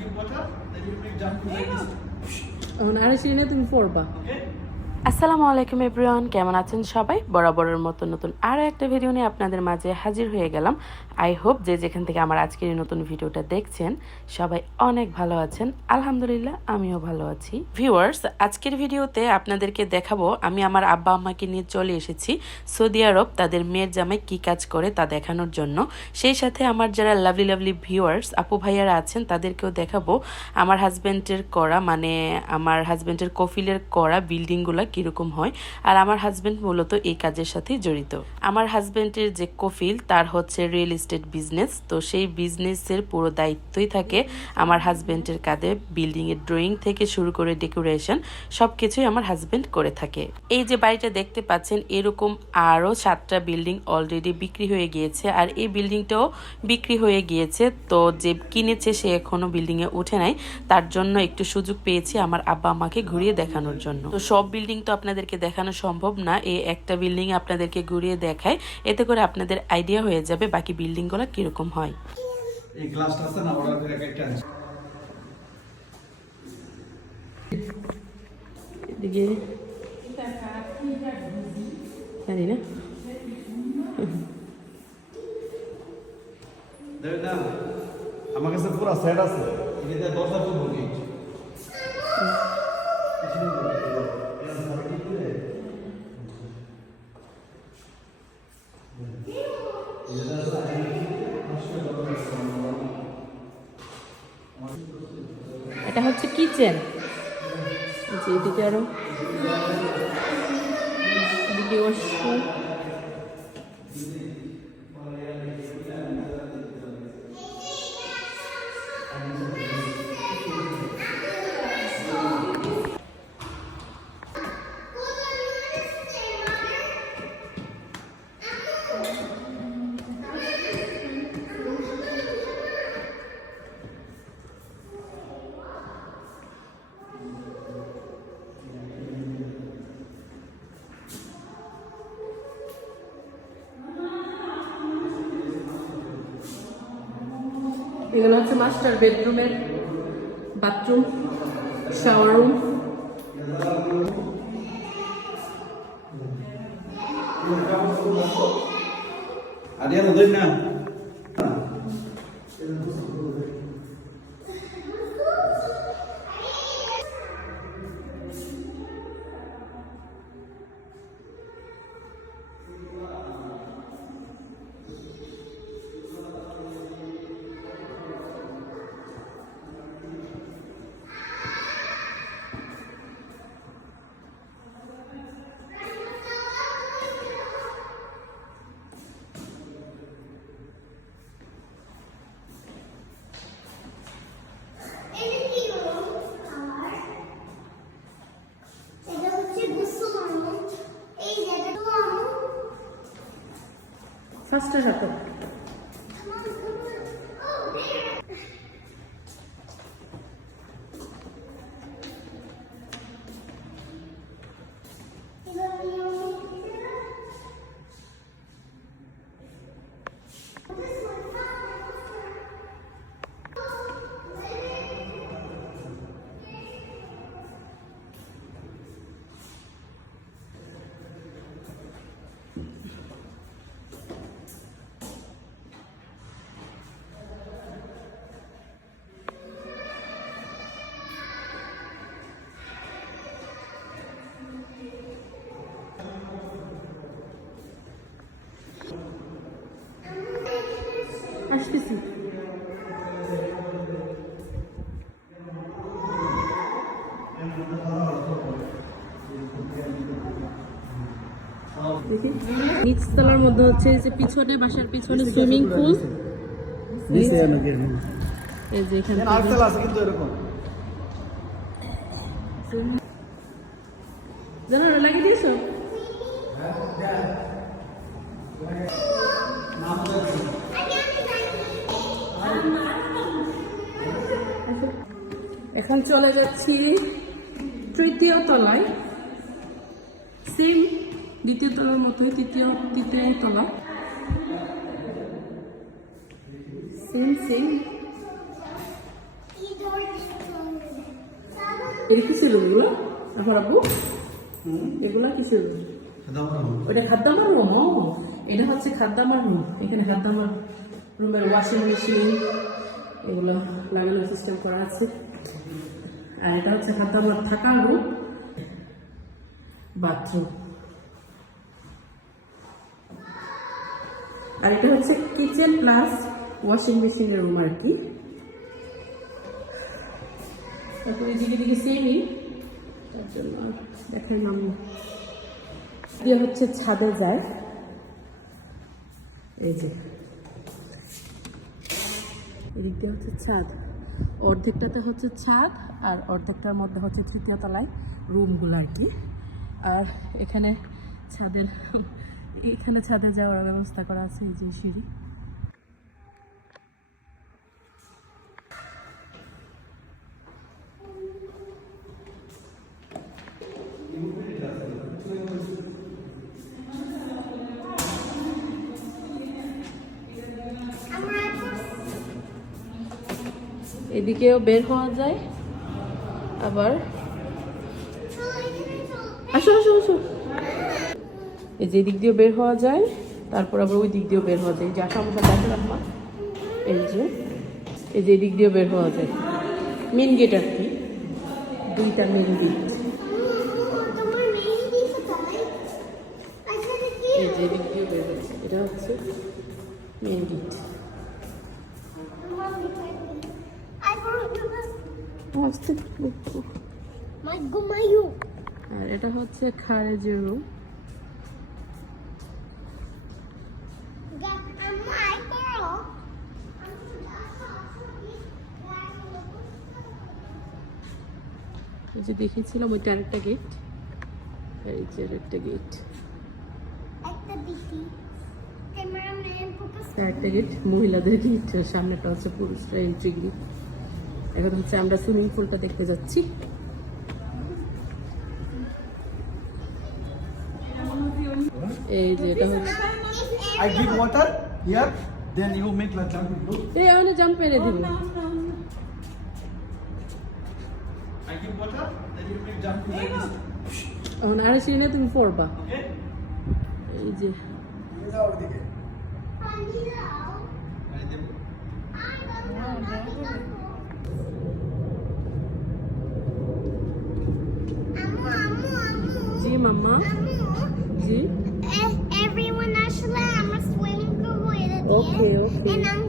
give water, then you make jump to like this. এখন আড়াই সিনে তুমি পড়বা Okay? আসসালামু আলাইকুম এভরিওয়ান, কেমন আছেন সবাই? বরাবরের মতো নতুন আরও একটা ভিডিও নিয়ে আপনাদের মাঝে হাজির হয়ে গেলাম। আই হোপ যে যেখান থেকে আমার আজকের এই নতুন ভিডিওটা দেখছেন, সবাই অনেক ভালো আছেন। আলহামদুলিল্লাহ, আমিও ভালো আছি। ভিউয়ার্স, আজকের ভিডিওতে আপনাদেরকে দেখাবো, আমি আমার আব্বা আম্মাকে নিয়ে চলে এসেছি সৌদি আরব, তাদের মেয়ের জামাই কি কাজ করে তা দেখানোর জন্য। সেই সাথে আমার যারা লাভলি লাভলি ভিউয়ার্স, আপু ভাইয়ারা আছেন, তাদেরকেও দেখাবো। আমার হাজব্যান্ডের করা মানে আমার হাজব্যান্ডের কফিলের করা বিল্ডিংগুলো কীরকম হয়। আর আমার হাজব্যান্ড মূলত এই কাজের সাথে জড়িত। আমার হাজব্যান্ডের যে কফিল, তার হচ্ছে রিয়েল এস্টেট বিজনেস তো সেই বিজনেসের পুরো দায়িত্বই থাকে আমার হাজব্যান্ডের কাঁধে। বিল্ডিংয়ের ড্রয়িং থেকে শুরু করে ডেকোরেশন সব কিছুই আমার হাজব্যান্ড করে থাকে। এই যে বাড়িটা দেখতে পাচ্ছেন, এরকম আরও সাতটা বিল্ডিং অলরেডি বিক্রি হয়ে গিয়েছে। আর এই বিল্ডিংটাও বিক্রি হয়ে গিয়েছে। তো যে কিনেছে সে এখনও বিল্ডিংয়ে উঠে নাই। তার জন্য একটু সুযোগ পেয়েছি আমার আব্বা আমাকে ঘুরিয়ে দেখানোর জন্য। তো সব বিল্ডিং তো আপনাদেরকে দেখানো সম্ভব না। এই একটা বিল্ডিং আপনাদেরকে ঘুরিয়ে দেখায়। এতে করে আপনাদের আইডিয়া হয়ে যাবে বাকি বিল্ডিংগুলো কীরকম হয়। এই গ্লাসটা আছে না অর্ডার একটা এদিকে। জানি না। আমার কাছে পুরো সেট আছে। এটা দরজা খুলবো গেট এটা হচ্ছে কিচেন। এদিকে আরও। এদিকে মাস্টার বেডরুমের বাথরুম শাওয়ার রুম আদিয়া নদীর না? ফার্স্টের সাথে আসতেছি। নিচতলার মধ্যে হচ্ছে এই যে পিছনে বাসার পিছনে সুইমিং পুল। নিচে নাকি এই যে এখানে আর্সেল আছে কিন্তু এরকম। জানো লাগিয়ে দিয়েছ? এখন চলে যাচ্ছি তৃতীয় তলায়। সেম দ্বিতীয় তলার মতোই তৃতীয় তৃতীয় তলা সেম সেম এটা কিসের রুম এগুলো আপনার আব্বু? এগুলো কিসের রুম ওটা খাদ্দামার রুম এটা হচ্ছে খাদ্দামার রুম এখানে খাদ্দামার রুমের ওয়াশিং মেশিন এগুলো লাগানোর সিস্টেম করা আছে। আর এটা হচ্ছে খাদ্দামার থাকার রুম বাথরুম আর এটা হচ্ছে কিচেন প্লাস ওয়াশিং মেশিনের রুম আর কি। তারপরে দিকে তার জন্য দেখাই নাম দিয়ে হচ্ছে ছাদে যায়। এই যে। এদিক দিয়ে হচ্ছে ছাদ। অর্ধেকটাতে হচ্ছে ছাদ আর অর্ধেকটার মধ্যে হচ্ছে তৃতীয় তলায় রুমগুলো আর কি। আর এখানে ছাদের, এখানে ছাদে যাওয়ার ব্যবস্থা করা আছে এই যে সিঁড়ি। এদিকেও বের হওয়া যায়। আবার আসো আসো আসো। এই যে দিক দিয়েও বের হওয়া যায়, তারপর আবার ওই দিক দিয়েও বের হওয়া যায়। যে আশা মশা দেখো রাখবা এই যে এই যে এই দিক দিয়েও বের হওয়া যায়। মেন গেট আর কি? দুইটা মেন গেট এই যে দিক দিয়েও বের হচ্ছে। এটা হচ্ছে মেন গেট I brought আস্তে আর এটা হচ্ছে খারেজের রুম যে দেখেছিলাম ওইটা আরেকটা গেট এই যে আরেকটা গেট একটা ফোকাস একটা গেট মহিলাদের গেট সামনেটা হচ্ছে পুরুষরা এন্ট্রি গেট এখন হচ্ছে আমরা সুইমিং পুলটা দেখতে যাচ্ছি এই যে এটা হচ্ছে I give water here, then you make like jumping rope. এই আমি জাম্প মেরে দিব I give water, then you make jumping like this. এখন আরে সিনে তুমি পড়বা? এই যে পানি দাও Mama? Mama, Everyone that's I'm a swimming. Okay, okay.